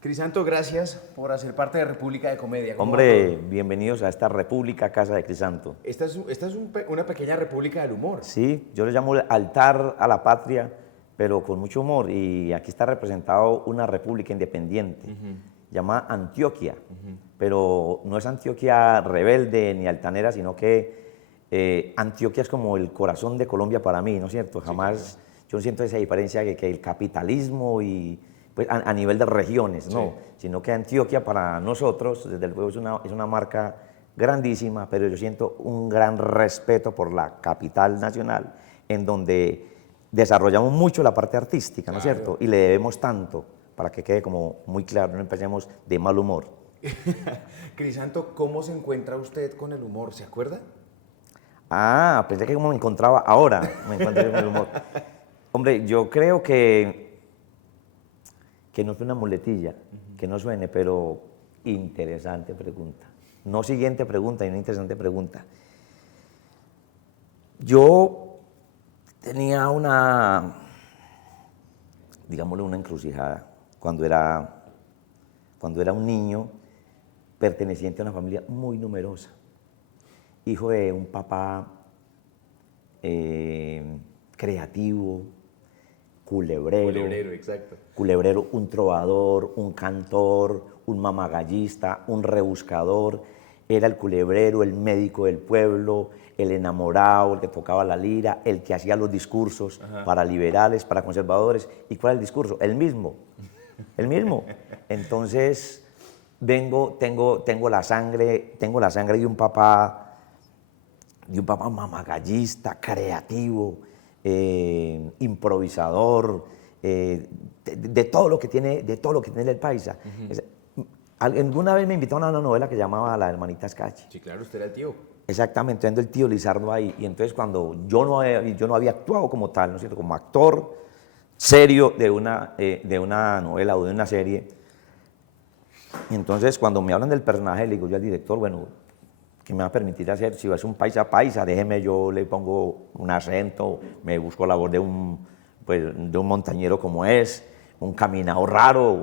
Crisanto, gracias por hacer parte de República de Comedia. ¿Cómo va Hombre, todo? bienvenidos a esta República Casa de Crisanto. Esta es una pequeña república del humor. Sí, yo le llamo el altar a la patria, pero con mucho humor. Y aquí está representado una república independiente, llamada Antioquia. Pero no es Antioquia rebelde ni altanera, sino que Antioquia es como el corazón de Colombia para mí, ¿no es cierto? Jamás yo no siento esa diferencia que el capitalismo y pues, a nivel de regiones, no, Sí. sino que Antioquia para nosotros, desde luego, es una marca grandísima, pero yo siento un gran respeto por la capital nacional, en donde desarrollamos mucho la parte artística, ¿no es Claro. cierto? Y le debemos tanto, para que quede como muy claro, no empecemos de mal humor. Crisanto, ¿cómo se encuentra usted con el humor? ¿Se acuerda? Ah, pensé que como me encontraba ahora, me encuentro con el humor. Hombre, yo creo que no es una muletilla, que no suene, pero interesante pregunta. No siguiente pregunta, y una interesante pregunta. Yo tenía digámosle, una encrucijada cuando era un niño perteneciente a una familia muy numerosa, hijo de un papá creativo, culebrero, Exacto. culebrero, un trovador, un cantor, un mamagallista, un rebuscador. Era el culebrero, el médico del pueblo, el enamorado, el que tocaba la lira, el que hacía los discursos para liberales, para conservadores. ¿Y cuál es el discurso? El mismo, el mismo. Entonces, tengo la sangre de un papá mamagallista, creativo, improvisador, de todo lo que tiene, el paisa. Alguna vez me invitaron a una novela que llamaba La Hermanita Escachi. Sí, claro, usted era el tío. Exactamente, ando el tío Lizardo ahí. Y entonces cuando yo no había actuado como tal, ¿no es cierto? Como actor serio de una novela o de una serie. Y entonces cuando me hablan del personaje, le digo yo al director, bueno, ¿qué me va a permitir hacer? Si es un paisa paisa, déjeme, yo le pongo un acento, me busco la voz pues, de un montañero como es, un caminado raro,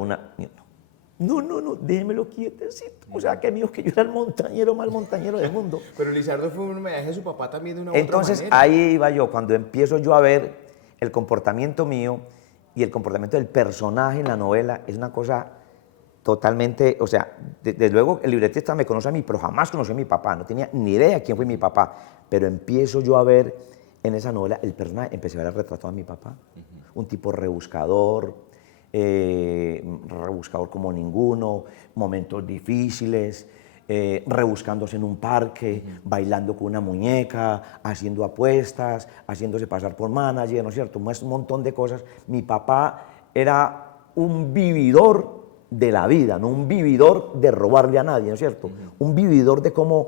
No, déjemelo quietecito. O sea, que mío, que yo era el montañero más montañero del mundo. Pero Lizardo fue un homenaje a su papá también de una u otra Entonces manera. ahí iba yo, cuando empiezo yo a ver el comportamiento mío y el comportamiento del personaje en la novela, es una cosa totalmente, o sea, desde luego el libretista me conoce a mí, pero jamás conoció a mi papá, no tenía ni idea quién fue mi papá, pero empiezo yo a ver en esa novela el personaje, empecé a ver el retrato a mi papá, un tipo rebuscador, rebuscador como ninguno, momentos difíciles, rebuscándose en un parque, bailando con una muñeca, haciendo apuestas, haciéndose pasar por manager, ¿no es cierto? Un montón de cosas. Mi papá era un vividor de la vida, no un vividor de robarle a nadie, ¿no es cierto? Un vividor de cómo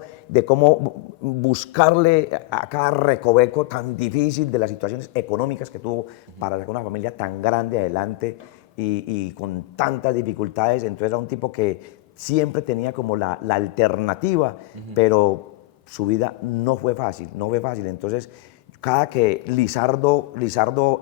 buscarle a cada recoveco tan difícil de las situaciones económicas que tuvo para sacar una familia tan grande adelante y con tantas dificultades. Entonces era un tipo que siempre tenía como la alternativa, pero su vida no fue fácil, no fue fácil. Entonces, cada que Lizardo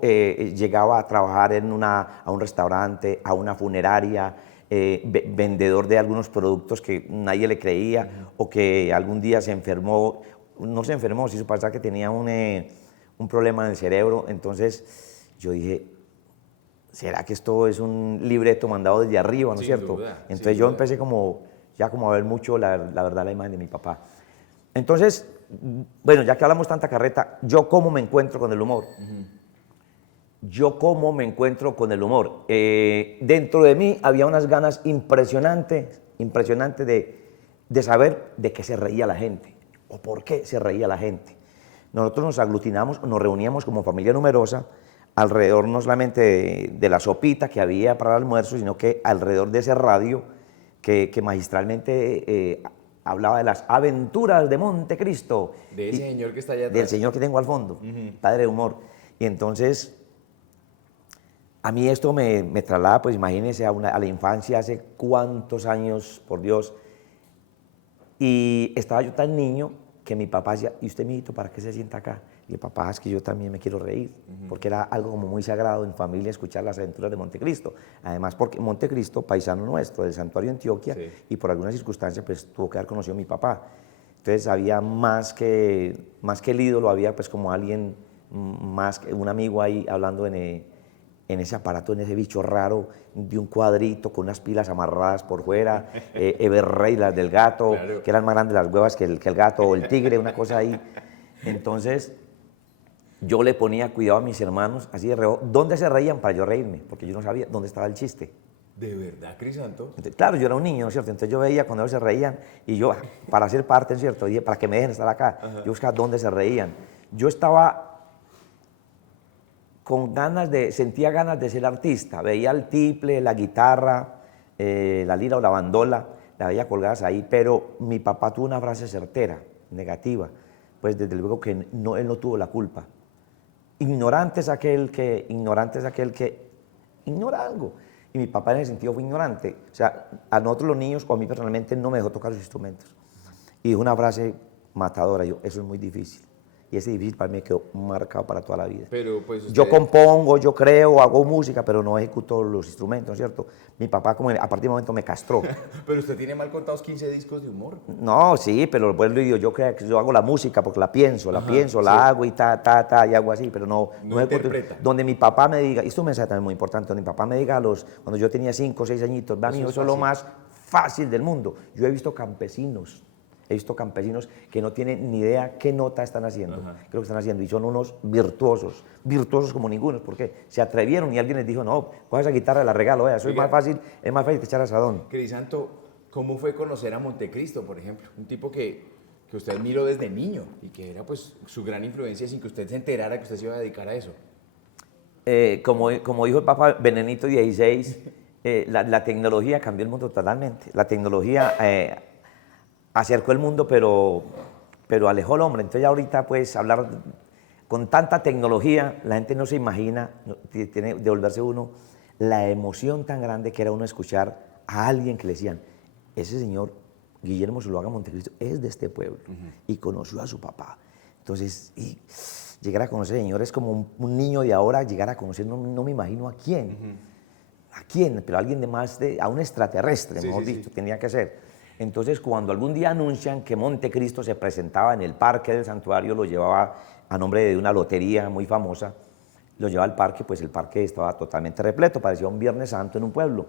llegaba a trabajar a un restaurante, a una funeraria, vendedor de algunos productos que nadie le creía, o que algún día se enfermó, no se enfermó, se hizo pasar que tenía un problema en el cerebro. Entonces yo dije, ¿será que esto es un libreto mandado desde arriba, no es Sin cierto? duda, sin Entonces yo duda. empecé ya como a ver mucho la verdad, la imagen de mi papá. Entonces, bueno, ya que hablamos tanta carreta, ¿yo cómo me encuentro con el humor? Yo cómo me encuentro con el humor. Dentro de mí había unas ganas impresionantes de saber de qué se reía la gente o por qué se reía la gente. Nosotros nos aglutinamos, nos reuníamos como familia numerosa alrededor no solamente de la sopita que había para el almuerzo, sino que alrededor de ese radio que magistralmente hablaba de las aventuras de Montecristo. De ese señor que está allá Del atrás. señor que tengo al fondo, padre de humor. Y entonces, a mí esto me traslada, pues imagínense, a la infancia, hace cuántos años, por Dios. Y estaba yo tan niño que mi papá decía, ¿y usted, mijito, para qué se sienta acá? Y el papá, es que yo también me quiero reír, porque era algo como muy sagrado en familia escuchar las aventuras de Montecristo. Además, porque Montecristo, paisano nuestro, del Santuario de Antioquia, Sí. y por alguna circunstancia, pues tuvo que haber conocido a mi papá. Entonces había más que el ídolo, había pues como alguien, más que un amigo ahí hablando en ese aparato, en ese bicho raro, de un cuadrito con unas pilas amarradas por fuera, Everrey, las del gato, Claro. que eran más grandes las huevas que el gato, o el tigre, una cosa ahí. Entonces, yo le ponía cuidado a mis hermanos, así de reojo, dónde se reían para yo reírme, porque yo no sabía dónde estaba el chiste. ¿De verdad, Crisanto? Entonces, claro, yo era un niño, ¿no es cierto? Entonces yo veía cuando ellos se reían y yo, para ser parte, ¿no es cierto? Dije, para que me dejen estar acá, yo buscaba dónde se reían. Yo estaba con ganas sentía ganas de ser artista, veía el tiple, la guitarra, la lira o la bandola, la veía colgadas ahí, pero mi papá tuvo una frase certera, negativa, pues desde luego que no, él no tuvo la culpa. Ignorante es aquel que ignora algo. Y mi papá en ese sentido fue ignorante. O sea, a nosotros los niños, o a mí personalmente, no me dejó tocar los instrumentos. Y dijo una frase matadora, eso es muy difícil. Y ese difícil para mí me quedó marcado para toda la vida. Pero pues Yo usted... compongo, yo creo, hago música, pero no ejecuto los instrumentos, ¿no es cierto? Mi papá como a partir de un momento me castró. Pero usted tiene mal contados 15 discos de humor. No, sí, pero pues lo digo, yo creo que yo hago la música porque la pienso, sí. la hago y y hago así, pero no ejecuto. interpreta. Donde mi papá me diga, esto es un mensaje también muy importante, donde mi papá me diga cuando yo tenía 5 o 6 añitos, va, mijo, eso es lo más fácil del mundo. Yo he visto campesinos que no tienen ni idea qué nota están haciendo, qué es lo que están haciendo, y son unos virtuosos como ningunos, porque se atrevieron y alguien les dijo, no, coge esa guitarra, la regalo, vea, eso es más fácil echar asadón. Crisanto, ¿cómo fue conocer a Montecristo, por ejemplo? Un tipo que usted admiró desde niño y que era pues su gran influencia sin que usted se enterara que usted se iba a dedicar a eso. Como dijo el Papa Benedicto XVI, la tecnología cambió el mundo totalmente. La tecnología acercó el mundo, pero alejó al hombre. Entonces ya ahorita, pues, hablar con tanta tecnología, la gente no se imagina, tiene de volverse uno, la emoción tan grande que era uno escuchar a alguien que le decían, ese señor Guillermo Zuluaga Montecristo es de este pueblo y conoció a su papá. Entonces, y llegar a conocer, señor, es como un niño de ahora, llegar a conocer, no me imagino a quién. ¿A quién? Pero alguien a un extraterrestre, mejor dicho, tenía que ser. Entonces, cuando algún día anuncian que Montecristo se presentaba en el parque del santuario, lo llevaba a nombre de una lotería muy famosa, lo llevaba al parque, pues el parque estaba totalmente repleto, parecía un Viernes Santo en un pueblo.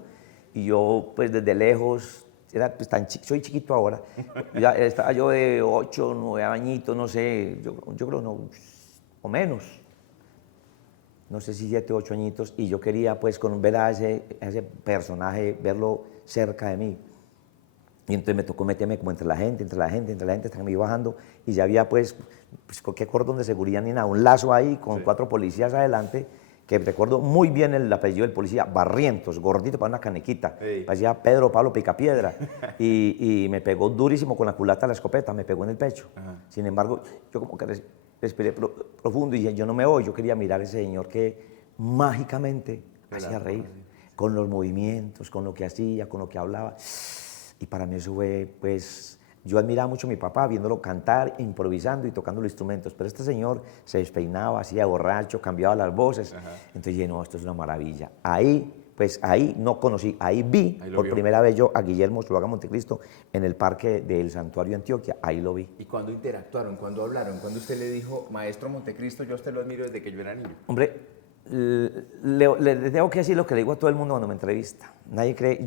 Y yo, pues desde lejos, pues, soy chiquito ahora, estaba yo de 8, 9 añitos, no sé, yo creo no, o menos. No sé si 7, 8 añitos, y yo quería pues ver a ese personaje, verlo cerca de mí. Y entonces me tocó meterme como entre la gente, hasta que me iba bajando, y ya había pues qué cordón de seguridad ni nada, un lazo ahí con 4 policías adelante, que recuerdo muy bien el apellido del policía, Barrientos, gordito para una canequita, parecía Pedro Pablo Picapiedra, y me pegó durísimo con la culata de la escopeta, me pegó en el pecho. Sin embargo, yo como que respiré profundo y dije, yo no me voy, yo quería mirar a ese señor que mágicamente hacía reír, con los movimientos, con lo que hacía, con lo que hablaba. Y para mí eso fue, pues, yo admiraba mucho a mi papá viéndolo cantar, improvisando y tocando los instrumentos, pero este señor se despeinaba, hacía borracho, cambiaba las voces, entonces dije, no, esto es una maravilla. Ahí no conocí, ahí vi por primera vez yo a Guillermo Zuluaga Montecristo en el parque del Santuario de Antioquia, ahí lo vi. ¿Y cuándo interactuaron? ¿Cuándo hablaron? ¿Cuándo usted le dijo, maestro Montecristo, yo a usted lo admiro desde que yo era niño? Hombre, le tengo que decir lo que le digo a todo el mundo cuando me entrevista. Nadie cree,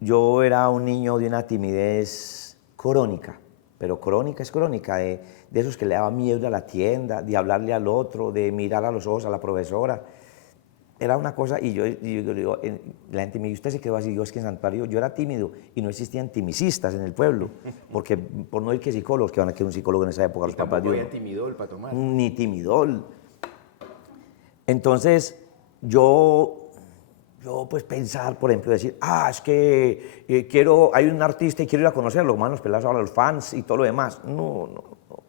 yo era un niño de una timidez crónica, pero crónica es crónica, de esos que le daba miedo ir a la tienda, de hablarle al otro, de mirar a los ojos a la profesora. Era una cosa, y yo digo, la gente me dice, ¿usted se quedó así? Yo es que en Santuario yo era tímido y no existían timicistas en el pueblo, porque por no ir que psicólogos, que van a querer un psicólogo en esa época, los papás de uno. ¿No había timidol para tomar? Ni timidol. Entonces, yo pues pensar, por ejemplo, decir, es que hay un artista y quiero ir a conocerlo, como los pelados ahora, los fans y todo lo demás. No,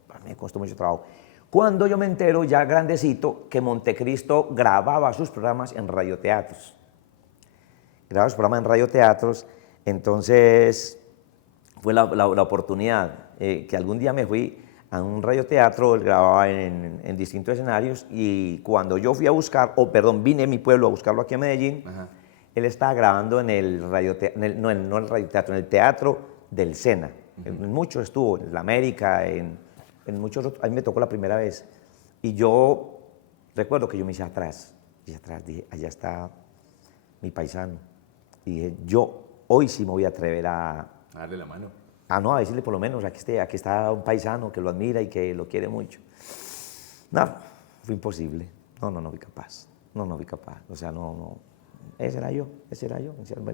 para mí me costó mucho trabajo. Cuando yo me entero, ya grandecito, que Montecristo grababa sus programas en radioteatros. Grababa sus programas en radioteatros, entonces fue la oportunidad, que algún día me fui a un radioteatro, él grababa en distintos escenarios y cuando yo fui a buscar, vine a mi pueblo a buscarlo aquí a Medellín, Ajá. él estaba grabando en el radioteatro, no en el radioteatro, en el Teatro del Sena. En muchos estuvo, en la América, en muchos otros. A mí me tocó la primera vez. Y yo recuerdo que yo me hice atrás, dije, allá está mi paisano. Y dije, yo hoy sí me voy a atrever A darle la mano. no, a decirle por lo menos, aquí está un paisano que lo admira y que lo quiere mucho. No, fue imposible. No fui capaz. No fui capaz. O sea, no. Ese era yo.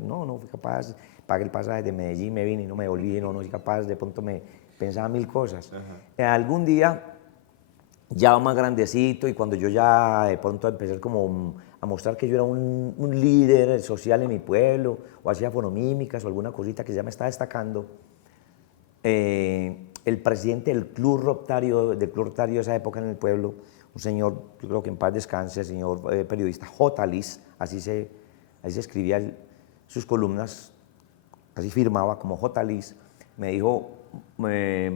No fui capaz. Pagué el pasaje de Medellín, me vine y no me volví, no fui capaz. De pronto me pensaba mil cosas. Algún día, ya más grandecito y cuando yo ya de pronto empecé como a mostrar que yo era un líder social en mi pueblo, o hacía fonomímicas o alguna cosita que ya me estaba destacando, el presidente del Club Rotario de esa época en el pueblo, un señor, yo creo que en paz descanse, señor periodista J. Liz, así se escribía sus columnas, así firmaba como J. Liz, me dijo,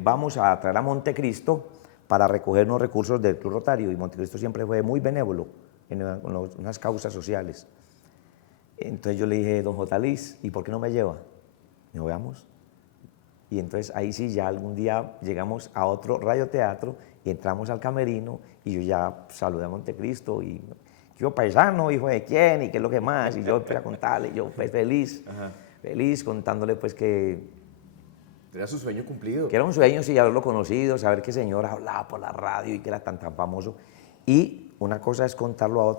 vamos a traer a Montecristo para recoger unos recursos del Club Rotario, y Montecristo siempre fue muy benévolo en unas causas sociales. Entonces yo le dije, don J. Liz, ¿y por qué no me lleva? Me dijo, veamos. Y entonces ahí sí ya algún día llegamos a otro radioteatro y entramos al camerino y yo ya saludé a Montecristo y yo paisano, hijo de quién y qué es lo que más, y yo empecé a contarle, yo pues feliz contándole pues que Era su sueño cumplido. era un sueño, sí, haberlo conocido, saber que el señor hablaba por la radio y que era tan famoso. Y una cosa es contarlo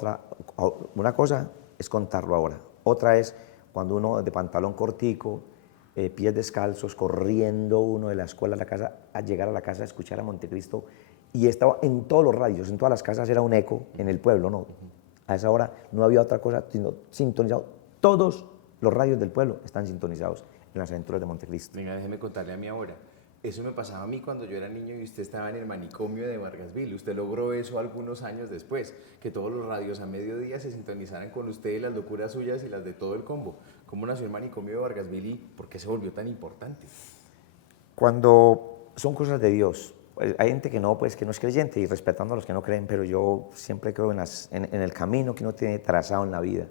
una cosa es contarlo ahora, otra es cuando uno de pantalón cortico, pies descalzos, corriendo uno de la escuela a la casa, a llegar a la casa a escuchar a Montecristo, y estaba en todos los radios, en todas las casas era un eco en el pueblo, ¿no? A esa hora no había otra cosa sino sintonizado. Todos los radios del pueblo están sintonizados en las aventuras de Montecristo. Venga, déjeme contarle a mí ahora. Eso me pasaba a mí cuando yo era niño y usted estaba en el manicomio de Vargasville. Usted logró eso algunos años después, que todos los radios a mediodía se sintonizaran con usted y las locuras suyas y las de todo el combo. ¿Cómo nació el manicomio de Vargasville y por qué se volvió tan importante? Cuando son cosas de Dios, pues hay gente que no es creyente y respetando a los que no creen, pero yo siempre creo en el camino que uno tiene trazado en la vida.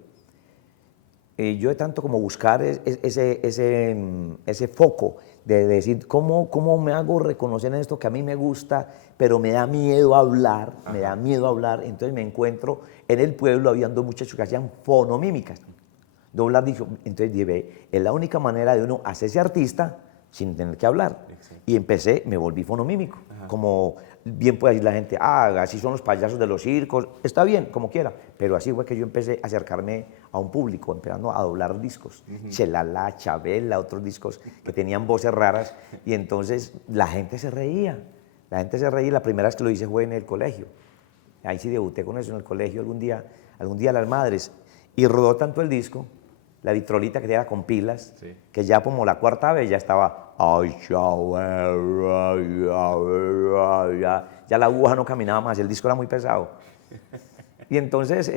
Yo de tanto como buscar ese foco de decir cómo me hago reconocer en esto que a mí me gusta, pero me da miedo hablar, entonces me encuentro en el pueblo, había dos muchachos que hacían fonomímicas, doblar dicho, entonces dije, es la única manera de uno hacerse artista sin tener que hablar. Exacto. Y me volví fonomímico, como bien puede decir la gente, así son los payasos de los circos, está bien, como quiera, pero así fue que yo empecé a acercarme a un público, empezando a doblar discos, Chelala, Chabela, otros discos que tenían voces raras, y entonces la gente se reía, la primera vez que lo hice fue en el colegio, ahí sí debuté con eso en el colegio algún día las madres, y rodó tanto el disco, la vitrolita que era con pilas, sí, que ya como la cuarta vez ya estaba, ya la aguja no caminaba más, el disco era muy pesado. Y entonces,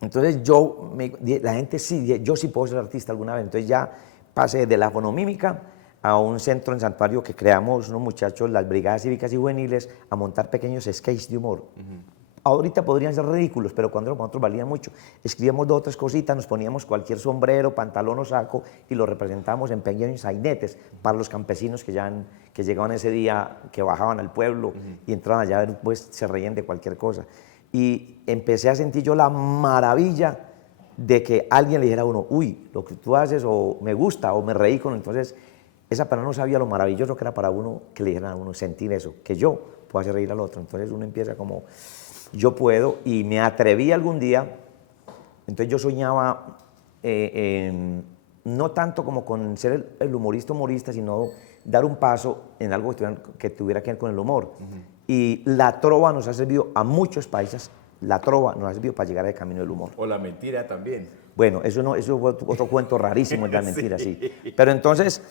la gente sí, yo sí puedo ser artista alguna vez, entonces ya pasé de la fonomímica a un centro en Santuario que creamos unos muchachos, las brigadas cívicas y juveniles, a montar pequeños sketches de humor. Ahorita podrían ser ridículos, pero cuando nosotros valían mucho. Escribíamos dos o tres cositas, nos poníamos cualquier sombrero, pantalón o saco y lo representábamos en pequeños sainetes para los campesinos que llegaban ese día, que bajaban al pueblo y entraban allá, pues se reían de cualquier cosa. Y empecé a sentir yo la maravilla de que alguien le dijera a uno, uy, lo que tú haces o me gusta o me reí con, entonces esa persona no sabía lo maravilloso que era para uno que le dijeran a uno sentir eso, que yo puedo hacer reír al otro. Entonces uno empieza como, yo puedo, y me atreví algún día, entonces yo soñaba no tanto como con ser el humorista, sino dar un paso en algo que tuviera que ver con el humor. Y la trova nos ha servido a muchos países, la trova nos ha servido para llegar al camino del humor. O la mentira también. Bueno, eso fue otro cuento rarísimo, es la mentira, sí. Pero entonces,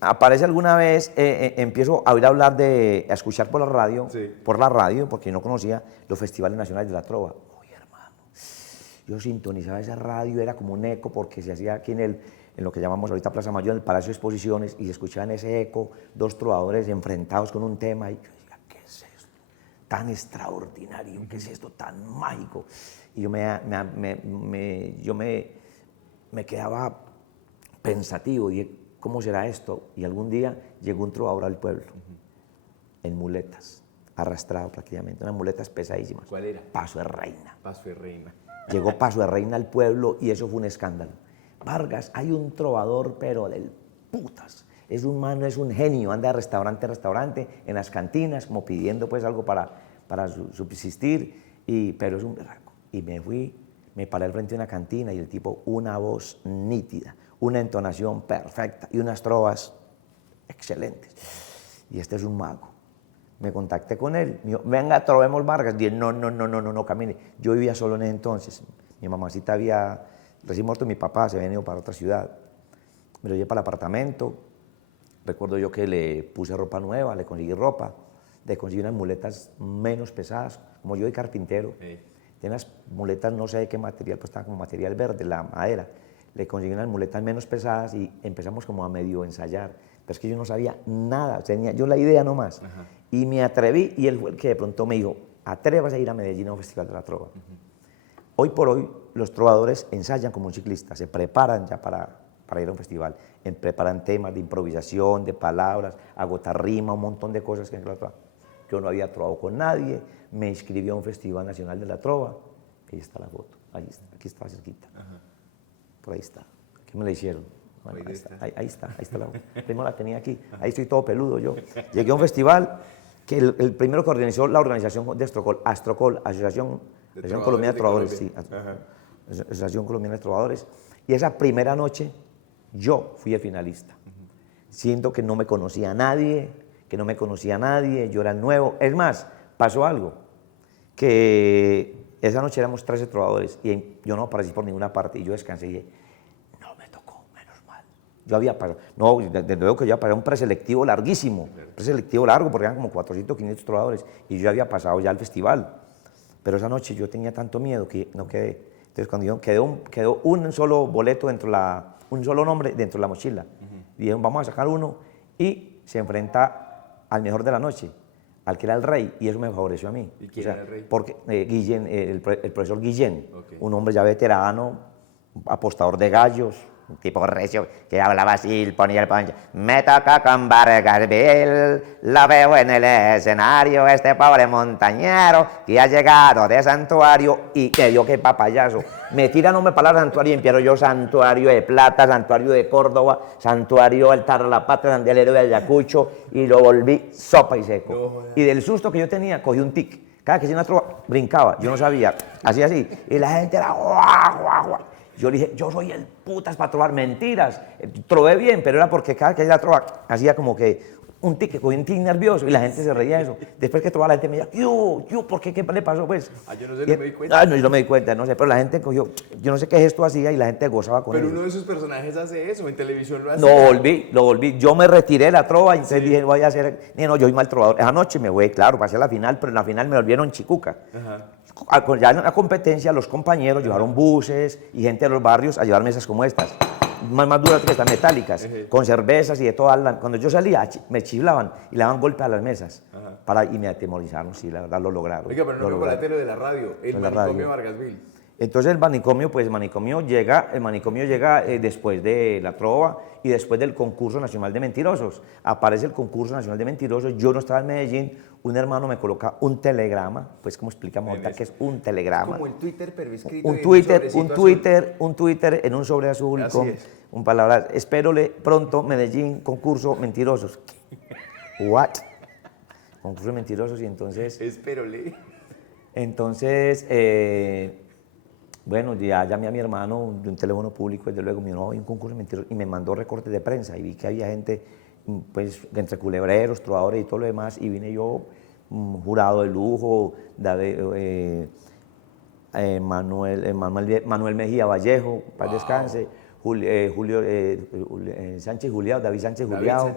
aparece alguna vez, empiezo a oír hablar a escuchar por la radio, porque no conocía los festivales nacionales de la trova. Uy, hermano, yo sintonizaba esa radio, era como un eco, porque se hacía aquí en en lo que llamamos ahorita Plaza Mayor, en el Palacio de Exposiciones, y escuchaba en ese eco dos trovadores enfrentados con un tema, y yo decía, ¿qué es esto tan extraordinario? ¿Qué es esto tan mágico? Y yo me quedaba pensativo, y ¿cómo será esto? Y algún día llegó un trovador al pueblo, en muletas, arrastrado prácticamente, unas muletas pesadísimas. ¿Cuál era? Paso de Reina. Paso de Reina. Llegó Paso de Reina al pueblo y eso fue un escándalo. Vargas, hay un trovador, pero del putas. Es un mano, es un genio, anda de restaurante a restaurante, en las cantinas, como pidiendo pues algo para subsistir, pero es un berraco. Y me fui, me paré al frente de una cantina y el tipo, una voz nítida, una entonación perfecta y unas trovas excelentes. Y este es un mago. Me contacté con él, me dijo, venga, trovemos Vargas. Dije, no, camine. Yo vivía solo en ese entonces. Mi mamacita había recién muerto, mi papá se había venido para otra ciudad. Me lo llevé para el apartamento. Recuerdo yo que le puse ropa nueva, le conseguí ropa, le conseguí unas muletas menos pesadas, como yo de carpintero. Tenía unas muletas, no sé de qué material, pues estaba como material verde, la madera. Le conseguí unas muletas menos pesadas y empezamos como a medio ensayar. Pero es que yo no sabía nada, tenía yo la idea nomás. Ajá. Y me atreví, y él fue el que de pronto me dijo, atrévase a ir a Medellín a un festival de la trova. Hoy por hoy, los trovadores ensayan como un ciclista, se preparan ya para ir a un festival, preparan temas de improvisación, de palabras, agotar rima, un montón de cosas que en la trova. Yo no había trovado con nadie, me inscribí a un Festival Nacional de la Trova, ahí está la foto, ahí está, aquí estaba cerquita, por ahí está, aquí me la hicieron. Bueno, ahí está la foto. Primero la tenía aquí, ahí estoy todo peludo yo. Llegué a un festival que el primero que organizó la organización de Astrocol, Asociación Colombiana de Trovadores, sí, Asociación Colombiana de Trovadores, y esa primera noche yo fui el finalista. Siento que no me conocía a nadie, yo era el nuevo. Es más, pasó algo, que esa noche éramos 13 trovadores y yo no aparecí por ninguna parte y yo descansé y dije, no me tocó, menos mal. Yo había pasado, no, desde luego que yo había pasado un preselectivo larguísimo, preselectivo largo porque eran como 400, 500 trovadores y yo había pasado ya al festival. Pero esa noche yo tenía tanto miedo que no quedé. Entonces cuando quedó un solo boleto un solo nombre dentro de la mochila. Y dijeron, vamos a sacar uno y se enfrenta al mejor de la noche, al que era el rey, y eso me favoreció a mí. ¿Y quién era el rey? Porque Guillén, el profesor Guillén, un hombre ya veterano, apostador de gallos, un tipo recio, que hablaba así, ponía el poncho. Me toca con Vargasville, lo veo en el escenario, este pobre montañero que ha llegado de santuario y que dio que papayazo. Me tira nombre para el santuario y empiezo yo santuario de Plata, santuario de Córdoba, santuario altar a la patria, santuario de Ayacucho y lo volví sopa y seco. Y del susto que yo tenía, cogí un tic. Cada que hacía una trova, brincaba, yo no sabía, hacía así. Y la gente era guau, guau, guau. Yo le dije, yo soy el putas para trobar, mentiras. Trové bien, pero era porque cada que hacía la trova, hacía como que un tic, cogí un tic nervioso y la gente se reía de eso. Después que trovaba la gente me decía, yo, ¿por qué? ¿Qué le pasó pues? Yo no sé, no me di cuenta. No, yo no me di cuenta, no sé, pero la gente cogió, yo no sé qué gesto hacía y la gente gozaba con él. Pero uno de sus personajes hace eso, en televisión lo hace. Lo volví, yo me retiré de la trova y entonces dije, voy a hacer, no, yo soy mal trovador. Esa noche me voy, claro, pasé a la final, pero en la final me volvieron chicuca. Ya en la competencia los compañeros llevaron buses y gente de los barrios a llevar mesas como estas, más duras que estas, metálicas, con cervezas y de todo. Cuando yo salía me chiflaban y le daban golpes a las mesas y me atemorizaron, sí, la verdad lo lograron. Oiga, pero no me acuerdo de la radio, el manicomio Vargasville. Entonces el manicomio llega después de la trova y después del concurso nacional de mentirosos. Aparece el concurso nacional de mentirosos, yo no estaba en Medellín, un hermano me coloca un telegrama, pues como explicamos ahorita que es un telegrama. Como el Twitter, pero escrito un Twitter en un sobre azul con palabras, espérole pronto, Medellín, concurso mentirosos. What? Concurso de mentirosos y entonces... Espérole. Entonces... bueno, ya llamé a mi hermano de un teléfono público, desde luego me dijo, no, hay un concurso de mentirosos, y me mandó recortes de prensa, y vi que había gente, pues, entre culebreros, trovadores y todo lo demás, y vine yo, jurado de lujo, Manuel Mejía Vallejo, paz descanse, Sánchez Juliao, David Sánchez Juliao,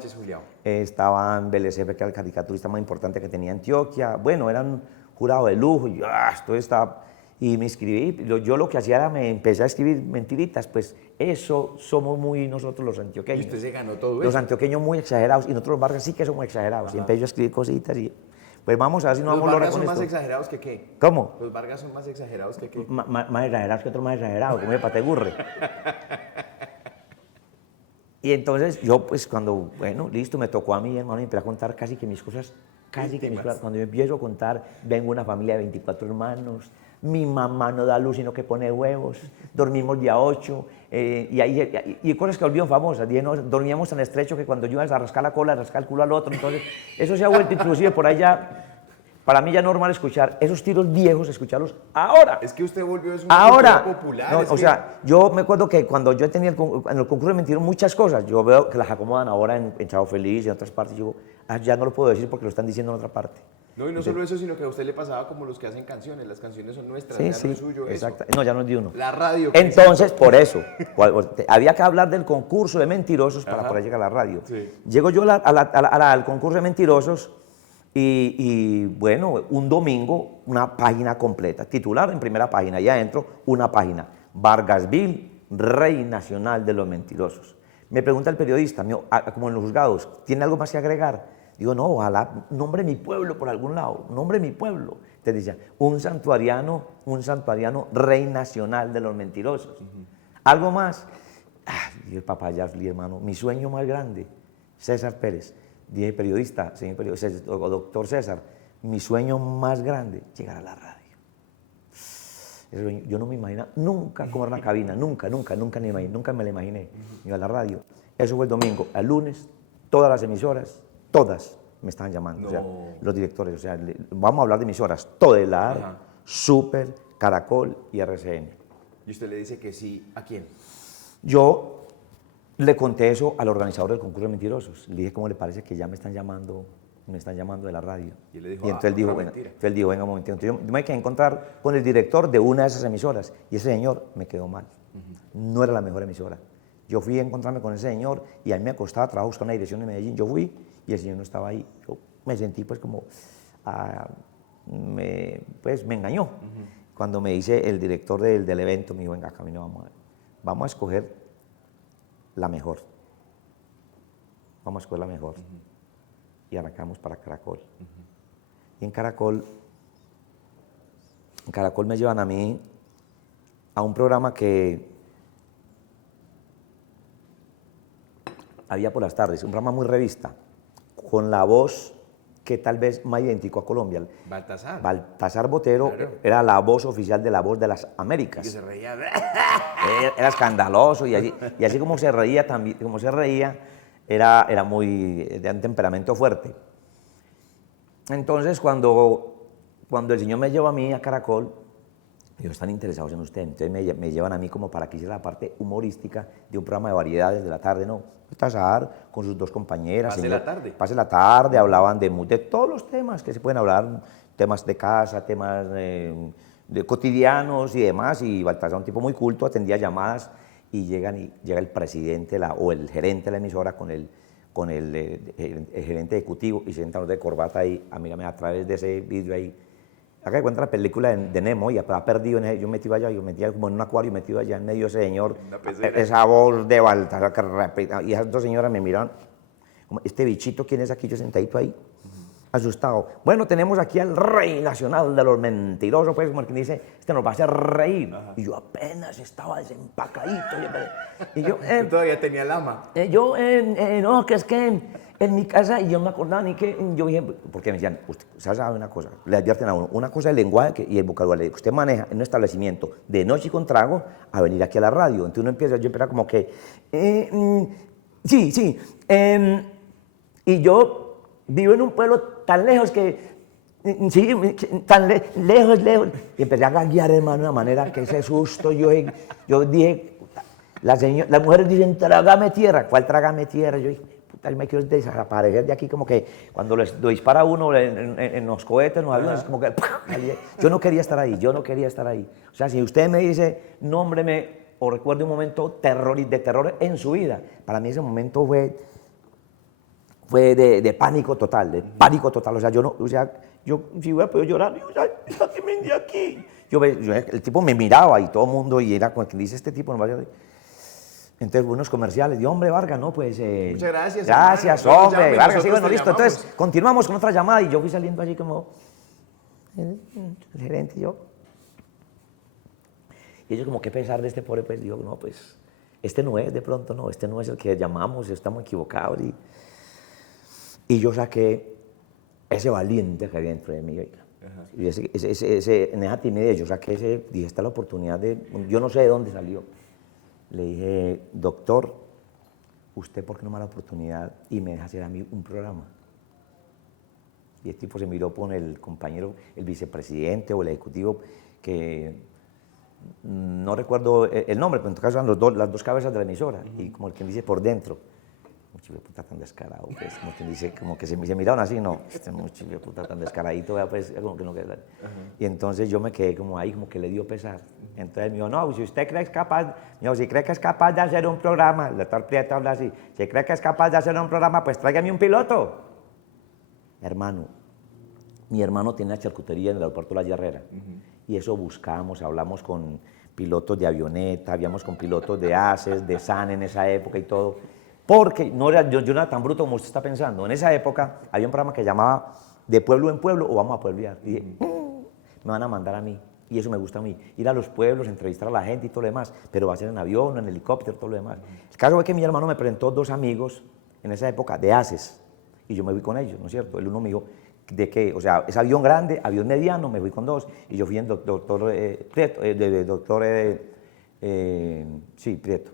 estaban Vélez F, que era el caricaturista más importante que tenía Antioquia, bueno, eran jurado de lujo, y esto estaba... y me inscribí. Yo lo que hacía era, me empecé a escribir mentiritas, pues eso somos muy nosotros los Y antioqueños. usted se ganó todo Los eso. antioqueños muy exagerados, y nosotros los Vargas sí que somos exagerados. Ajá. Y empecé yo a escribir cositas y pues vamos a ver si no ¿Los vamos a lograr Vargas con son más esto. exagerados que qué? ¿Cómo? ¿Los Vargas son más exagerados que qué? Más exagerados que otros más exagerados, como de pategurre. Y entonces yo, pues cuando, bueno, listo, me tocó a mí, hermano, y empecé a contar casi que mis cosas, casi que mis cosas. Cuando yo empiezo a contar, vengo de una familia de 24 hermanos, mi mamá no da luz sino que pone huevos, dormimos día 8, y cosas que volvieron famosas. Dije, no, dormíamos tan estrecho que cuando yo iba a rascar la cola, rascar el culo al otro. Entonces, eso se ha vuelto inclusive por allá. Para mí ya es normal escuchar esos tiros viejos, escucharlos ahora. Es que usted volvió es un Ahora, locutor popular. no, es o que- sea, yo me acuerdo que cuando yo tenía en el concurso de mentiras muchas cosas, yo veo que las acomodan ahora en Chavo Feliz y en otras partes, yo digo, ya no lo puedo decir porque lo están diciendo en otra parte. No, y no solo eso, sino que a usted le pasaba como los que hacen canciones. Las canciones son nuestras, Sí, ya sí, no es suyo exacto. eso. No, ya no es de uno. La radio. Entonces, por eso, había que hablar del concurso de mentirosos para Ajá. poder llegar a la radio. Sí. Llego yo al concurso de mentirosos y, bueno, un domingo, una página completa, titular en primera página, y adentro una página, Vargasville, Rey Nacional de los Mentirosos. Me pregunta el periodista, como en los juzgados, ¿tiene algo más que agregar? Digo, no, ojalá nombre mi pueblo por algún lado, nombre mi pueblo. Entonces decía, un santuariano, Rey Nacional de los Mentirosos. ¿Algo más? Y el papá Yafli, hermano, mi sueño más grande, César Pérez. Dije, periodista, señor periodista, doctor César, mi sueño más grande, llegar a la radio. Yo no me imaginaba nunca cómo era una cabina, nunca me la imaginé. Yo a la radio. Eso fue el domingo. El lunes, todas las emisoras, todas me estaban llamando. No. O sea, los directores, o sea, vamos a hablar de emisoras, Todelar, Ajá. Super, Caracol y RCN. Y usted le dice que sí, ¿a quién? Yo le conté eso al organizador del concurso de mentirosos. Le dije, ¿cómo le parece que ya me están llamando de la radio? Y él le dijo, entonces él dijo, otra bueno, mentira. entonces él dijo, venga un momentito. Entonces yo me quedé a encontrar con el director de una de esas emisoras y ese señor me quedó mal. No era la mejor emisora. Yo fui a encontrarme con ese señor y a mí me costaba trabajo buscar una dirección de Medellín. Yo fui y el señor no estaba ahí. Yo me sentí pues como, me engañó. Cuando me dice el director del evento, me dijo, venga, Camilo, vamos a escoger la mejor. Vamos a escoger la mejor. Y arrancamos para Caracol. Y en Caracol me llevan a mí a un programa que había por las tardes, un programa muy revista, con la voz que tal vez más identificó a Colombia. Baltasar. Baltasar Botero Claro. era la voz oficial de La Voz de las Que Américas. se reía. Era escandaloso y así como se reía, también, como se reía, era muy de un temperamento fuerte. Entonces, cuando el señor me lleva a mí a Caracol, ellos están interesados en usted, entonces me llevan a mí como para que hiciera la parte humorística de un programa de variedades de la tarde, ¿no? Baltasar con sus dos compañeras. Pase la tarde. Pase la tarde, hablaban de todos los temas que se pueden hablar, temas de casa, temas de cotidianos y demás, y Baltasar, un tipo muy culto, atendía llamadas y llega el presidente o el gerente de la emisora con el gerente ejecutivo y se sientan los de corbata ahí, mírame a través de ese vidrio ahí. Acá encuentra la película de Nemo y ha perdido, yo metido allá, yo metía como en un acuario metido allá en medio de ese señor, Una pecera. esa voz de Baltasar que repita, y esas dos señoras me miran, como, este bichito, ¿quién es aquí? Yo sentadito ahí, asustado. Bueno, tenemos aquí al Rey Nacional de los Mentirosos, pues, como quien dice, este nos va a hacer reír. Ajá. Y yo apenas estaba desempacadito. Y yo, Yo todavía tenía lama. no, que es que en mi casa, y yo no me acordaba ni que, yo dije, porque me decían, usted sabe una cosa, le advierten a uno, una cosa es el lenguaje y el vocabulario que usted maneja en un establecimiento de noche y con trago a venir aquí a la radio. Entonces uno empieza, yo empezaba como que, sí, y yo vivo en un pueblo tan lejos que, sí, tan lejos, y empecé a gaguear, hermano, de una manera que ese susto, yo dije, las mujeres dicen, trágame tierra. ¿Cuál trágame tierra? Yo dije, puta, yo me quiero desaparecer de lo aquí, como que cuando lo dispara uno en los cohetes, en los aviones, es como que, yo no quería estar ahí, O sea, si usted me dice, nómbreme o recuerde un momento de terror en su vida, para mí ese momento fue de pánico total, O sea, yo si hubiera podido llorar, sáquenme de aquí. el tipo me miraba y todo el mundo, y era como que dice este tipo, no va a ser. Entonces, unos comerciales, y hombre, Vargas, no, pues... Muchas gracias. Gracias, hermano. hombre, Llame, Vargas, sí, nosotros bueno, te listo. llamamos. Entonces, continuamos con otra llamada, y yo fui saliendo allí como... El gerente y yo... Y ellos como, ¿qué pensar de este pobre? Pues digo, no, pues, este no es de pronto, no, este no es el que llamamos, estamos equivocados. Y yo saqué ese valiente que había dentro de mí, oiga. Y en esa timidez yo saqué dije, esta es la oportunidad yo no sé de dónde salió. Le dije, doctor, ¿usted por qué no me da la oportunidad y me deja hacer a mí un programa? Y el tipo se miró con el compañero, el vicepresidente o el ejecutivo, que no recuerdo el nombre, pero en todo caso eran las dos cabezas de la emisora, y como el que dice por dentro, mucho de puta tan descarado, pues, como que dice, como que se miraron así, no, este mucho de puta tan descaradito, pues, como que no queda. Y entonces yo me quedé como ahí, como que le dio pesar. Entonces me dijo, no, si usted cree que es capaz, me dijo, si cree que es capaz de hacer un programa, el doctor Prieto habla así, si cree que es capaz de hacer un programa, pues tráigame un piloto. Hermano, mi hermano tiene una charcutería en el aeropuerto La Herrera, y eso buscamos, hablamos con pilotos de avioneta, habíamos con pilotos de ACES, de SAN en esa época y todo, porque no era, yo no era tan bruto como usted está pensando. En esa época había un programa que llamaba De pueblo en pueblo o vamos a pueblear. Y dije, me van a mandar a mí, y eso me gusta a mí, ir a los pueblos, entrevistar a la gente y todo lo demás, pero va a ser en avión, en helicóptero, todo lo demás. El caso fue que mi hermano me presentó dos amigos en esa época de ACES, y yo me fui con ellos, ¿no es cierto? El uno me dijo, ¿de qué? O sea, es avión grande, avión mediano, me fui con dos, y yo fui en doctor Prieto, sí, Prieto.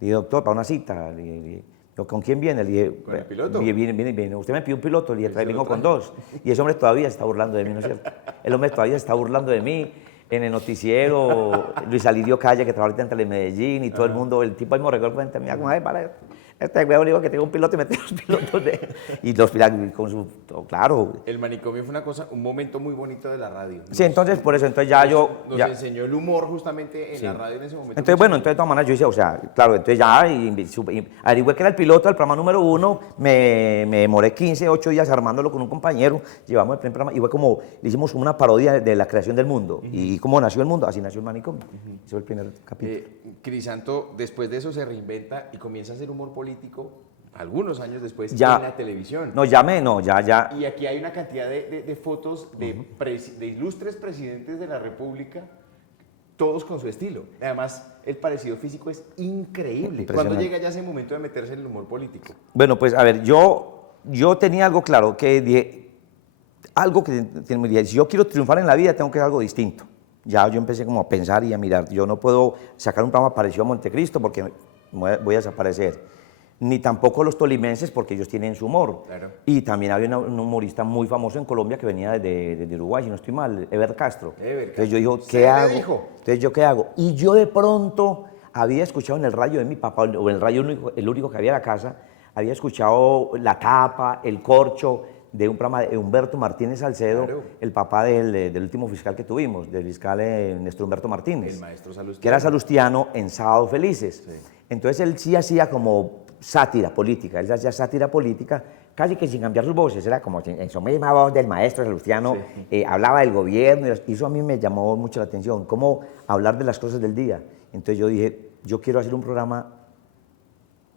Le dije, doctor, para una cita. Le dije, ¿con quién viene? Le dije, ¿con el piloto? Viene. Usted me pidió un piloto, le dije, vengo con dos. Y ese hombre todavía se está burlando de mí, ¿no es cierto? El hombre todavía se está burlando de mí. En el noticiero, Luis Alirio Calle, que trabaja en Telemedellín, y todo el mundo, el tipo ahí me recuerda, cuenta, mira, como, para este huevo digo que tengo un piloto y me tengo los pilotos de... Y los pilotos con su... Claro. El manicomio fue una cosa, un momento muy bonito de la radio. Sí, entonces por eso, entonces ya Nos enseñó el humor justamente en la radio en ese momento. Entonces, bueno, entonces de todas maneras yo hice, o sea, claro, entonces ya averigüé que era el piloto del programa número 1, me demoré 15, 8 días armándolo con un compañero, llevamos el primer programa y fue como, le hicimos como una parodia de la creación del mundo. Y cómo nació el mundo, así nació el manicomio. Ese fue el primer capítulo. Crisanto, después de eso se reinventa y comienza a hacer humor político algunos años después Ya, en la televisión. No, ya. Y aquí hay una cantidad de fotos de ilustres presidentes de la República, todos con su estilo. Además, el parecido físico es increíble. ¿Cuándo llega ya ese momento de meterse en el humor político? Bueno, pues a ver, yo tenía algo claro, que dije, algo que me dije, si yo quiero triunfar en la vida, tengo que hacer algo distinto. Ya yo empecé como a pensar y a mirar, yo no puedo sacar un programa parecido a Montecristo porque voy a desaparecer. Ni tampoco los tolimenses porque ellos tienen su humor. Claro. Y también había un humorista muy famoso en Colombia que venía de Uruguay, si no estoy mal, Ever Castro. Entonces yo digo, ¿qué hago? Entonces yo, ¿qué hago? Y yo de pronto había escuchado en el radio de mi papá, o en el radio el único que había en la casa, había escuchado la tapa, el corcho de un programa de Humberto Martínez Salcedo, claro, el papá del último fiscal que tuvimos, del fiscal Néstor Humberto Martínez. El maestro Salustiano. Que era salustiano en Sábados Felices. Sí. Entonces él sí hacía como sátira política, él hacía sátira política casi que sin cambiar sus voces, era como en su misma voz del maestro Salustiano, sí. Hablaba del gobierno, y eso a mí me llamó mucho la atención, cómo hablar de las cosas del día. Entonces yo dije, yo quiero hacer un programa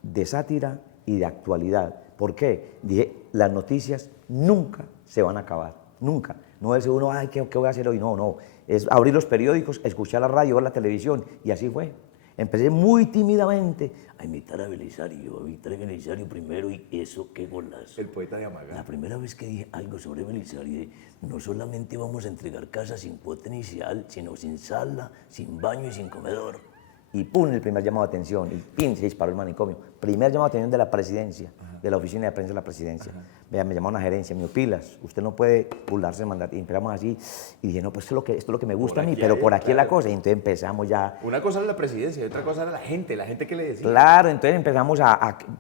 de sátira y de actualidad. ¿Por qué? Dije, las noticias nunca se van a acabar, nunca. No es uno, ay, ¿qué voy a hacer hoy? No, es abrir los periódicos, escuchar la radio, ver la televisión, y así fue. Empecé muy tímidamente a imitar a Belisario, primero, y eso, qué golazo. El poeta de Amaga. La primera vez que dije algo sobre Belisario, no solamente vamos a entregar casas sin cuota inicial, sino sin sala, sin baño y sin comedor. Y pum, el primer llamado de atención, y pin, se disparó el manicomio. Primer llamado de atención de la presidencia, de la oficina de prensa de la presidencia. Vea, me llamó una gerencia, me dijo, pilas, usted no puede burlarse del mandato. Y empezamos así, y dije, no, pues esto es lo que me gusta a mí, pero por aquí es la cosa. Y entonces empezamos ya. Una cosa era la presidencia y otra cosa era la gente que le decía. Claro, entonces empezamos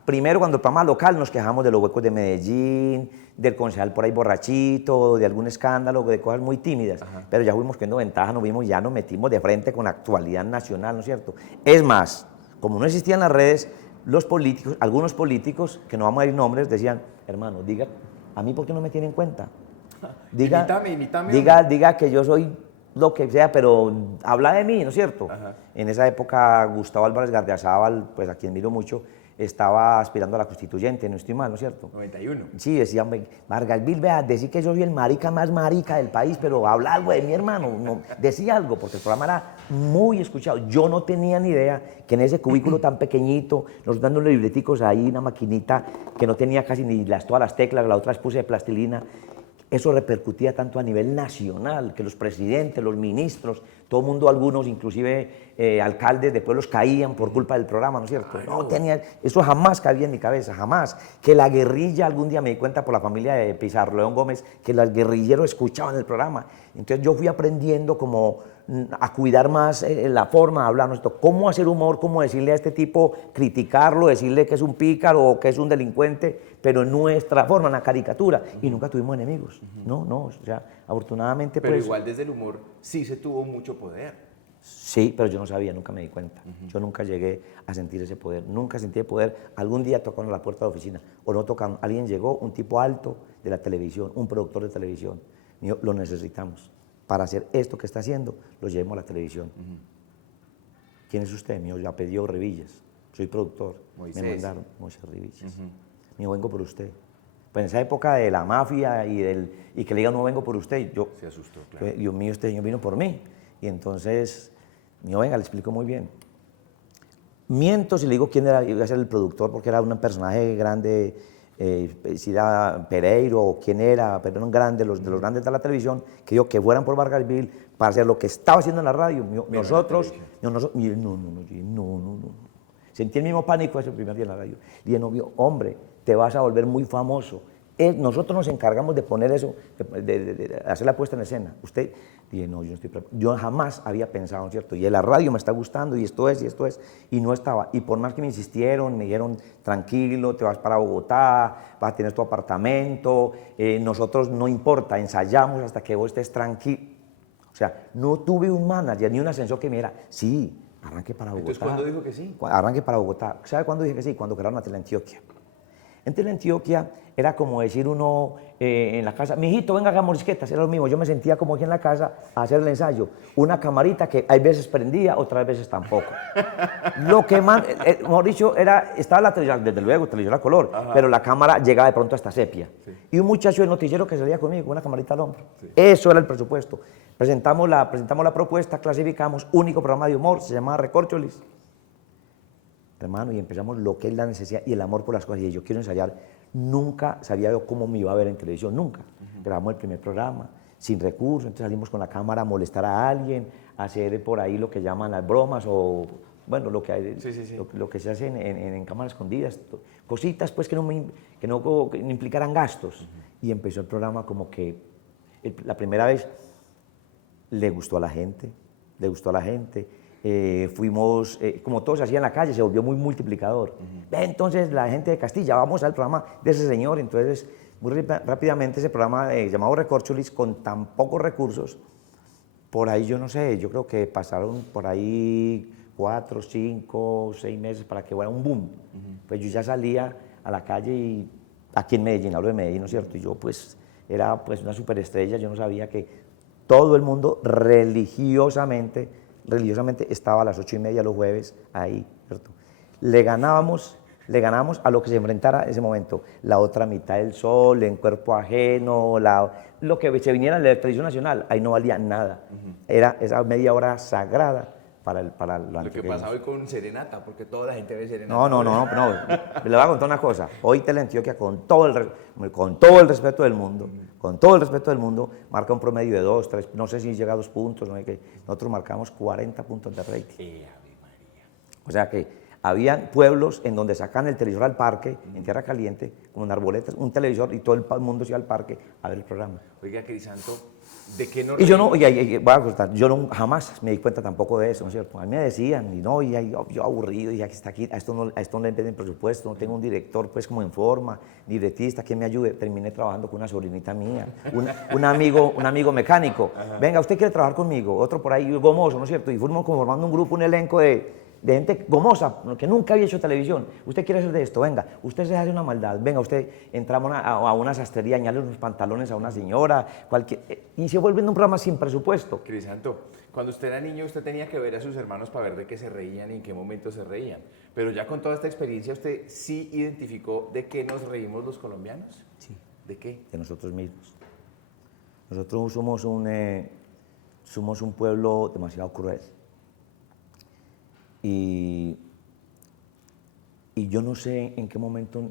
primero cuando el programa local nos quejamos de los huecos de Medellín, del concejal por ahí borrachito, de algún escándalo, de cosas muy tímidas. Pero ya fuimos cogiendo ventaja, ya nos metimos de frente con la actualidad nacional, ¿no es cierto? Es más, como no existían las redes, los políticos, algunos políticos, que no vamos a decir nombres, decían, hermano, diga, ¿a mí por qué no me tienen en cuenta? Diga, imítame. Diga que yo soy lo que sea, pero habla de mí, ¿no es cierto? Ajá. En esa época Gustavo Álvarez Gardiazabal, pues a quien miro mucho, estaba aspirando a la constituyente, no estoy mal, ¿no es cierto? 91. Sí, decían, Vargasville, vea, decir que yo soy el marica más marica del país, pero habla algo de mi hermano, no, decía algo, porque el programa era muy escuchado. Yo no tenía ni idea que en ese cubículo tan pequeñito, nos dando unos libreticos ahí, una maquinita que no tenía casi ni todas las teclas, la otra las puse de plastilina. Eso repercutía tanto a nivel nacional, que los presidentes, los ministros, todo el mundo, algunos, inclusive alcaldes de pueblos caían por culpa del programa, ¿no es cierto? Claro. No tenía, eso jamás cabía en mi cabeza, jamás. Que la guerrilla, algún día me di cuenta por la familia de Pizarro León Gómez, que los guerrilleros escuchaban el programa. Entonces yo fui aprendiendo como a cuidar más la forma de hablar, ¿no es cierto? Cómo hacer humor, cómo decirle a este tipo, criticarlo, decirle que es un pícaro o que es un delincuente, pero en nuestra forma, en la caricatura. Y nunca tuvimos enemigos. No, o sea, afortunadamente Pero pues... igual desde el humor sí se tuvo mucho poder. Sí, pero yo no sabía, nunca me di cuenta. Yo nunca llegué a sentir ese poder, nunca sentí el poder. Algún día tocaron la puerta de la oficina, o no tocaron, alguien llegó, un tipo alto de la televisión, un productor de televisión. Me dijo, lo necesitamos. Para hacer esto que está haciendo, lo llevemos a la televisión. ¿Quién es usted? Me dijo, yo apellido Revillas, soy productor. Moisés. Me mandaron, Moisés Revillas. Me dijo, vengo por usted. Pues en esa época de la mafia y que le digan, no vengo por usted, yo, Se asustó, claro. Dios mío, este señor vino por mí. Y entonces, me dijo, venga, le explico muy bien. Miento si le digo quién era, iba a ser el productor, porque era un personaje grande, si era Pereiro o quién era, pero era un grande, de los grandes de la televisión, que dijo que fueran por Vargasville para hacer lo que estaba haciendo en la radio. Nosotros, y él, no. Sentí el mismo pánico ese primer día en la radio. Y dije, no, hombre, te vas a volver muy famoso. Nosotros nos encargamos de poner eso, de hacer la puesta en escena. Usted, dije, no, yo no estoy preparado. Yo jamás había pensado, ¿no es cierto? Y la radio me está gustando, y esto es, y no estaba. Y por más que me insistieron, me dijeron, tranquilo, te vas para Bogotá, vas a tener tu apartamento, nosotros no importa, ensayamos hasta que vos estés tranquilo. O sea, no tuve un manager ni un ascensor que me dijera, sí, arranque para Bogotá. Entonces, ¿cuándo dijo que sí? Arranque para Bogotá. ¿Sabe cuándo dije que sí? Cuando crearon la Teleantioquia. En Teleantioquia era como decir uno en la casa, mijito, venga, haga morisquetas, era lo mismo. Yo me sentía como aquí en la casa a hacer el ensayo. Una camarita que hay veces prendía, otras veces tampoco. Lo que más, mejor dicho, estaba la televisión, desde luego, televisión a color, pero la cámara llegaba de pronto hasta sepia. Sí. Y un muchacho del noticiero que salía conmigo, una camarita al hombro. Sí. Eso era el presupuesto. Presentamos la propuesta, clasificamos, único programa de humor, se llamaba Recorcholis. Hermano, y empezamos lo que es la necesidad y el amor por las cosas. Y yo quiero ensayar. Nunca sabía yo cómo me iba a ver en televisión, nunca. Grabamos el primer programa, sin recursos, entonces salimos con la cámara a molestar a alguien, a hacer por ahí lo que llaman las bromas o, bueno, lo que, hay, lo que se hace en cámaras escondidas, cositas pues que no implicaran gastos. Y empezó el programa como que la primera vez le gustó a la gente, fuimos, como todos se hacía en la calle, se volvió muy multiplicador. Entonces la gente de Castilla, vamos al programa de ese señor. Entonces, muy rápidamente ese programa llamado Recorcholis, con tan pocos recursos, por ahí yo no sé, yo creo que pasaron por ahí 4, 5, 6 meses para que fuera un boom. Pues yo ya salía a la calle y aquí en Medellín, hablo de Medellín, ¿no es cierto? Y yo pues era pues una superestrella, yo no sabía que todo el mundo religiosamente estaba a las 8:30 los jueves ahí, ¿cierto? Le ganábamos a lo que se enfrentara en ese momento, la otra mitad del sol, en cuerpo ajeno, lo que se viniera en la televisión nacional, ahí no valía nada. Era esa media hora sagrada para lo que pasa hoy con Serenata, porque toda la gente ve Serenata. No, le voy a contar una cosa. Hoy Teleantioquia, con todo el respeto del mundo, marca un promedio de 2, 3, no sé si llega a 2 puntos, nosotros marcamos 40 puntos de rating. O sea que habían pueblos en donde sacan el televisor al parque, en Tierra Caliente, como en Arboletas, un televisor, y todo el mundo se iba al parque a ver el programa. Oiga, Crisanto, ¿de qué no? Y yo no, voy a contar, yo no, jamás me di cuenta tampoco de eso, ¿no es cierto? A mí me decían, yo aburrido, y aquí a esto no le piden presupuesto, no tengo un director pues como en forma, libretista, que me ayude. Terminé trabajando con una sobrinita mía, un amigo mecánico. Venga, ¿usted quiere trabajar conmigo? Otro por ahí, gomoso, ¿no es cierto? Y fuimos conformando un grupo, un elenco de de gente gomosa, que nunca había hecho televisión. Usted quiere hacer de esto, venga, usted se hace una maldad, venga, usted entramos a una sastrería, añade unos pantalones a una señora, y se vuelve un programa sin presupuesto. Crisanto, cuando usted era niño, usted tenía que ver a sus hermanos para ver de qué se reían y en qué momento se reían. Pero ya con toda esta experiencia, ¿usted sí identificó de qué nos reímos los colombianos? Sí. ¿De qué? De nosotros mismos. Nosotros somos un pueblo demasiado cruel. Y yo no sé en qué momento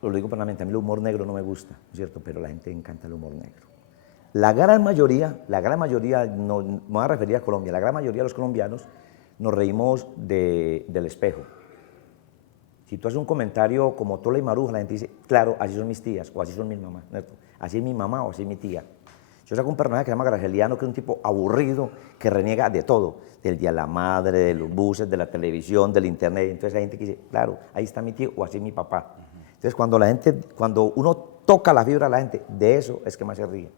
lo digo plenamente, a mí el humor negro no me gusta, ¿no es cierto? Pero a la gente le encanta el humor negro. La gran mayoría, no me voy a referir a Colombia, la gran mayoría de los colombianos nos reímos del espejo. Si tú haces un comentario como Tola y Maruja, la gente dice, claro, así son mis tías, o así son mis mamás, ¿cierto? Así es mi mamá o así es mi tía. Yo saco un personaje que se llama Graceliano, que es un tipo aburrido, que reniega de todo, del Día de la Madre, de los buses, de la televisión, del internet. Entonces hay gente que dice, claro, ahí está mi tío o así es mi papá. Entonces cuando uno toca la fibra de la gente, de eso es que más se ríe,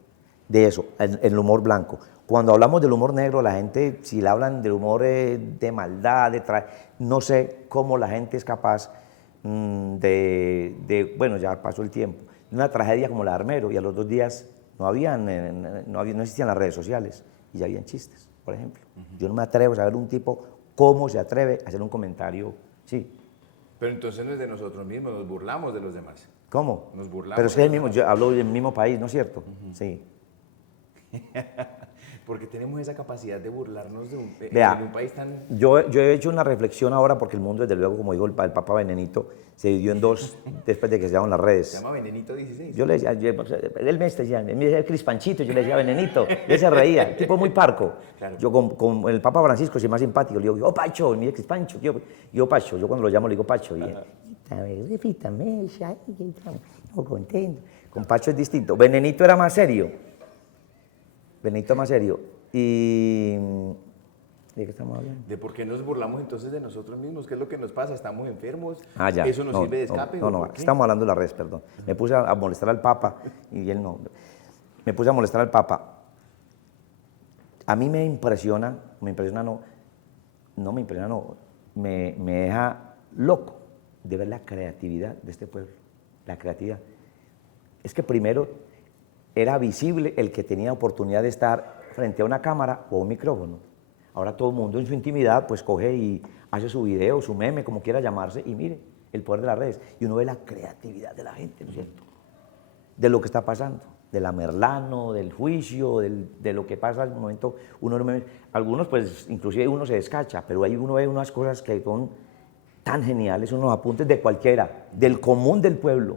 de eso, el humor blanco. Cuando hablamos del humor negro, la gente, si le hablan del humor de maldad, no sé cómo la gente es capaz bueno, ya pasó el tiempo, de una tragedia como la de Armero, y a los 2 días no existían las redes sociales y ya habían chistes, por ejemplo. Yo no me atrevo a saber un tipo cómo se atreve a hacer un comentario, sí. Pero entonces no es de nosotros mismos, nos burlamos de los demás. ¿Cómo? Nos burlamos. Pero es que es el mismo, yo hablo del mismo país, ¿no es cierto? Sí. Porque tenemos esa capacidad de burlarnos de Vea, en un país tan... Yo he hecho una reflexión ahora porque el mundo, desde luego, como dijo el Papa Benedito, se dividió en 2 después de que se llaman las redes. Se llama Venenito 16. Yo le decía, él me decía Crispanchito, yo le decía Venenito, él se reía, tipo muy parco. Claro. Yo con el Papa Francisco soy más simpático, le digo, oh Pacho, mire Crispancho, yo Pacho, yo cuando lo llamo le digo Pacho, y repítame, no contento. Con Pacho es distinto. Venenito era más serio, y ¿de qué estamos hablando? ¿De por qué nos burlamos entonces de nosotros mismos? ¿Qué es lo que nos pasa? ¿Estamos enfermos? Ah, ya. ¿Eso nos sirve de escape? No, estamos hablando de las redes, perdón. Me puse a molestar al Papa y él no. Me puse a molestar al Papa. A mí me deja loco de ver la creatividad de este pueblo. La creatividad. Es que primero era visible el que tenía oportunidad de estar frente a una cámara o un micrófono. Ahora todo el mundo en su intimidad pues coge y hace su video, su meme, como quiera llamarse, y mire, el poder de las redes. Y uno ve la creatividad de la gente, ¿no es cierto? De lo que está pasando, de la Merlano, del juicio, de lo que pasa al momento. Algunos pues inclusive uno se descacha, pero ahí uno ve unas cosas que son tan geniales, unos apuntes de cualquiera, del común del pueblo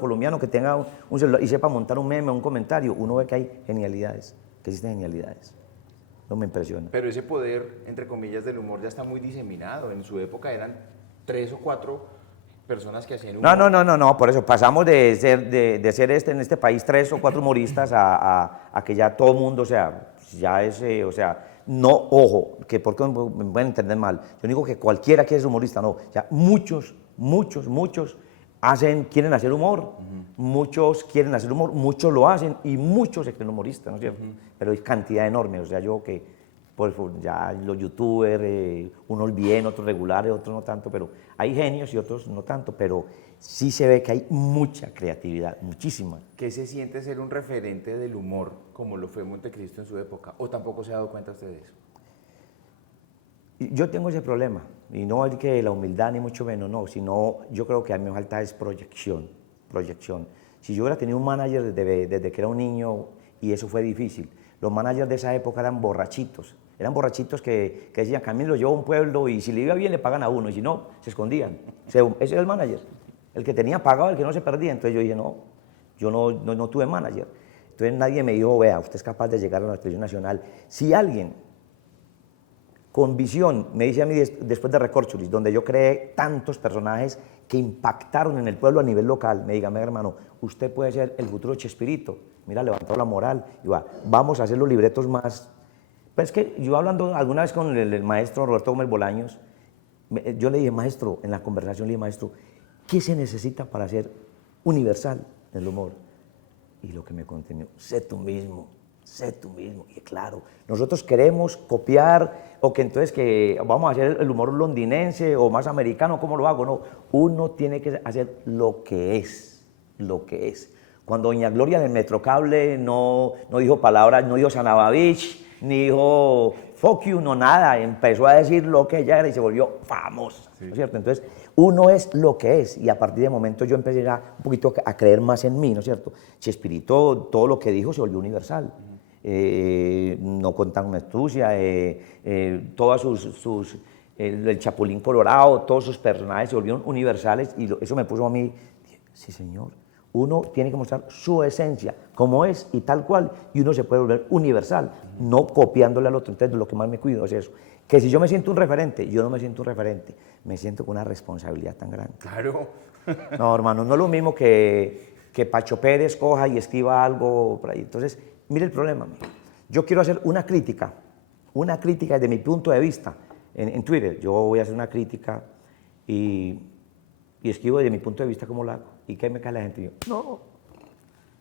colombiano que tenga un celular y sepa montar un meme, un comentario. Uno ve que hay genialidades, que existen genialidades. No me impresiona. Pero ese poder, entre comillas, del humor ya está muy diseminado. En su época eran 3 o 4 personas que hacían humor. No, por eso pasamos de ser en este país 3 o 4 humoristas a que ya todo el mundo, o sea, ya es, no, ojo, que porque me pueden entender mal, yo digo que cualquiera que es humorista, no, ya muchos quieren hacer humor, muchos quieren hacer humor, muchos lo hacen y muchos se creen humoristas, ¿no es cierto? Pero hay cantidad enorme, o sea, yo que, pues ya los youtubers, unos bien, otros regulares, otros no tanto, pero hay genios y otros no tanto, pero sí se ve que hay mucha creatividad, muchísima. ¿Qué se siente ser un referente del humor como lo fue Montecristo en su época? ¿O tampoco se ha dado cuenta usted de eso? Yo tengo ese problema, y no es que la humildad ni mucho menos, no, sino yo creo que a mí me falta es proyección. Si yo hubiera tenido un manager desde que era un niño, y eso fue difícil, los managers de esa época eran borrachitos que decían, Camilo lo llevo a un pueblo y si le iba bien le pagan a uno, y si no, se escondían. Ese era el manager, el que tenía pagado, el que no se perdía. Entonces yo dije, no, yo no tuve manager. Entonces nadie me dijo, vea, usted es capaz de llegar a la televisión nacional. Si alguien con visión me dice a mí después de Recorcholis, donde yo creé tantos personajes que impactaron en el pueblo a nivel local, me diga, hermano, usted puede ser el futuro Chespirito. Mira, levantó la moral y va, vamos a hacer los libretos más. Pero es que yo hablando alguna vez con el maestro Roberto Gómez Bolaños, yo le dije, maestro, en la conversación le dije, maestro, ¿qué se necesita para ser universal en el humor? Y lo que me contenió, sé tú mismo. Y claro, nosotros queremos copiar, o que entonces que vamos a hacer el humor londinense o más americano, ¿cómo lo hago? No, uno tiene que hacer lo que es, lo que es. Cuando doña Gloria en el Metrocable no dijo palabras, no dijo Sanabavich, ni dijo fuck you, no nada, empezó a decir lo que ella era y se volvió famosa, ¿no es cierto? Entonces, uno es lo que es, y a partir de momento yo empecé ya un poquito a creer más en mí, ¿no es cierto? Chespirito, todo lo que dijo se volvió universal. No contan una astucia, todas el Chapulín Colorado, todos sus personajes se volvieron universales y eso me puso a mí, sí señor, uno tiene que mostrar su esencia, como es y tal cual, y uno se puede volver universal, no copiándole al otro. Entonces, lo que más me cuido es eso, que si yo me siento un referente, yo no me siento un referente, me siento con una responsabilidad tan grande. Claro. No, hermano, no es lo mismo que Pacho Pérez coja y escriba algo por ahí. Entonces, mire el problema. Yo quiero hacer una crítica desde mi punto de vista en Twitter. Yo voy a hacer una crítica y escribo desde mi punto de vista cómo la hago. ¿Y qué me cae la gente? Y yo, no,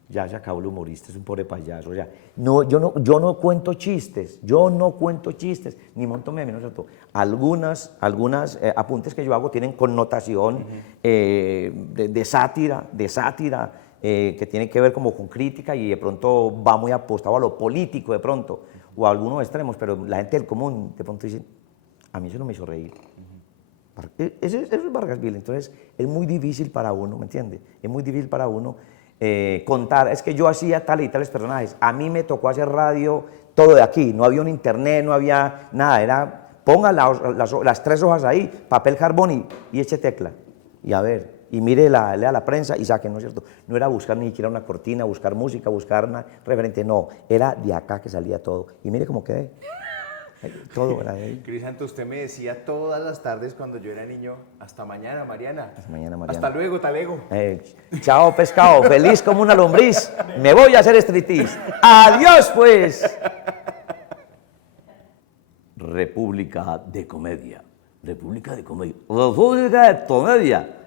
ya se acabó el humorista, es un pobre payaso. Ya. No, yo no cuento chistes, ni monto memes, ¿no es cierto? Algunas apuntes que yo hago tienen connotación de sátira, que tiene que ver como con crítica y de pronto va muy apostado a lo político de pronto, o a algunos extremos, pero la gente del común de pronto dice, a mí eso no me hizo reír. Eso es Vargasville, entonces es muy difícil para uno, ¿me entiende? Es muy difícil para uno contar, es que yo hacía tales y tales personajes, a mí me tocó hacer radio todo de aquí, no había un internet, no había nada, era ponga las 3 hojas ahí, papel carbón y eche tecla, y a ver, y mire, lea la prensa y saquen, ¿no es cierto? No era buscar ni siquiera una cortina, buscar música, buscar una referente, no, era de acá que salía todo, y mire cómo quedé. Todo era de ahí. Crisanto, usted me decía todas las tardes cuando yo era niño, hasta mañana, Mariana. Hasta mañana, Mariana. Hasta luego, talego. Chao, pescado, feliz como una lombriz. Me voy a hacer striptease. Adiós, pues. República de Comedia. República de Comedia. República de Comedia.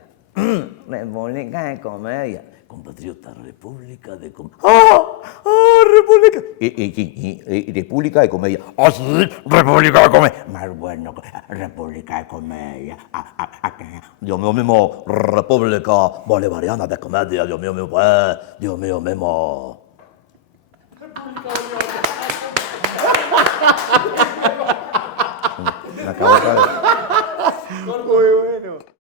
República de Comedia. Compatriota, República de Comedia. ¡Oh! República. Y República de Comedia. ¡Oh, sí! República de Comedia. Más bueno, República de Comedia. Dios mío mismo, República Bolivariana de Comedia. Dios mío mismo, pues. Dios mío mismo. Me acabo de caer.